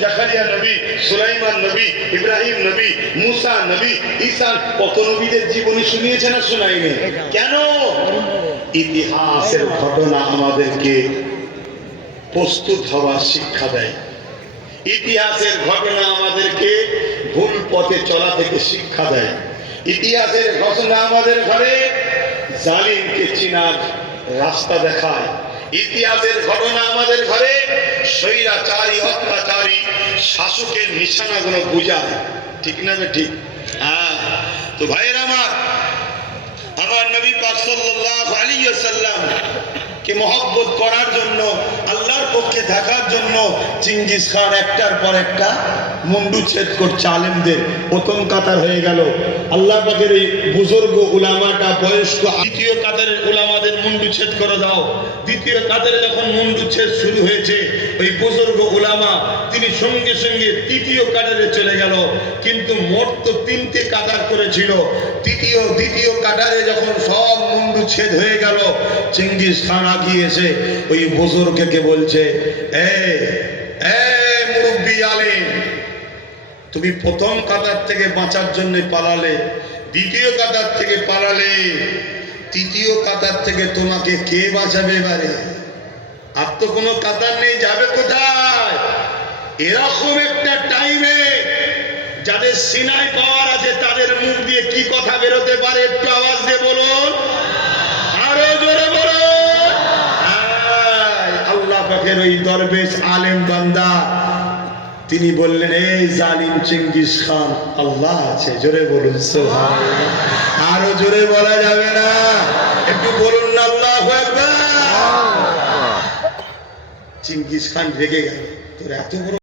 জাকারিয়া নবী, সুলাইমান নবী, ইব্রাহিম নবী, মুসা নবী, ঈসা, কত নবীদের জীবনী শুনিয়েছে না শোনায়নি? কেন? ইতিহাসের ঘটনা আমাদেরকে প্রস্তুত হওয়ার শিক্ষা দেয়। ইতিহাসের ঘটনা আমাদেরকে ভুল পথে চলা থেকে শিক্ষা দেয়। ইতিহাসের ঘটনা আমাদের ঘরে জালিমকে চিনার রাস্তা দেখায়। ইতিহাসের ঘটনা আমাদের ঘরে স্বৈরাচারী অত্যাচারী শাসকের নিশানাগুলো বুঝায়। ঠিক না ঠিক? হ্যাঁ। তো ভাইয়ের আমার নবী পাক সাল্লাল্লাহু আলাইহি ওয়াসাল্লাম কে মহব্বত করার জন্য, আল্লাহর পক্ষে থাকার জন্য চেঙ্গিস খান একটার পর একটা মুন্ডু ছেদ করছে আলেমদের। প্রথম কাতার হয়ে গেল আল্লাহ পাকের এই বুজুর্গ উলামাটা বয়স্ক, দ্বিতীয় কাতারের উলামাদের মুন্ডু ছেদ করে দাও। দ্বিতীয় কাতারে যখন মুন্ডু ছেদ শুরু হয়েছে, ওই বুজুর্গ উলামা তিনি সঙ্গে সঙ্গে তৃতীয় কাতারে চলে গেল। কিন্তু মোট তো তিনটে কাতার করেছিল। দ্বিতীয় কাতারে যখন সব মুন্ডু ছেদ হয়ে গেল, চেঙ্গিস খান আগিয়ে এসে ওই বুজুর্গকে বলছে, মুরব্বি আলেম, তুমি প্রথম কাতার থেকে বাঁচার জন্য পালালে, দ্বিতীয় কাতার থেকে পালালে, তৃতীয় কাতার থেকে তোমাকে কে বাঁচাবে? এবারে আর তো কোনো কাতার নেই, যাবে কোথায়? এরকম একটা টাইমে যাদের সিনায় পাওয়ার আছে তাদের মুখ দিয়ে কি কথা বেরোতে পারে? একটু আওয়াজ দিয়ে বলুন, আরো জোরে বলুন। আল্লাহ পাকের ওই দরবেশ আলেম বান্দা তিনি বললেন, এই জালিম চেঙ্গিস খান, আল্লাহ আছে। জোরে বলুন সুবহানাল্লাহ। আরো জোরে বলা যাবে না? একটু বলুন না আল্লাহু আকবার। চেঙ্গিস খান রেগে গেল, তোর এত বড়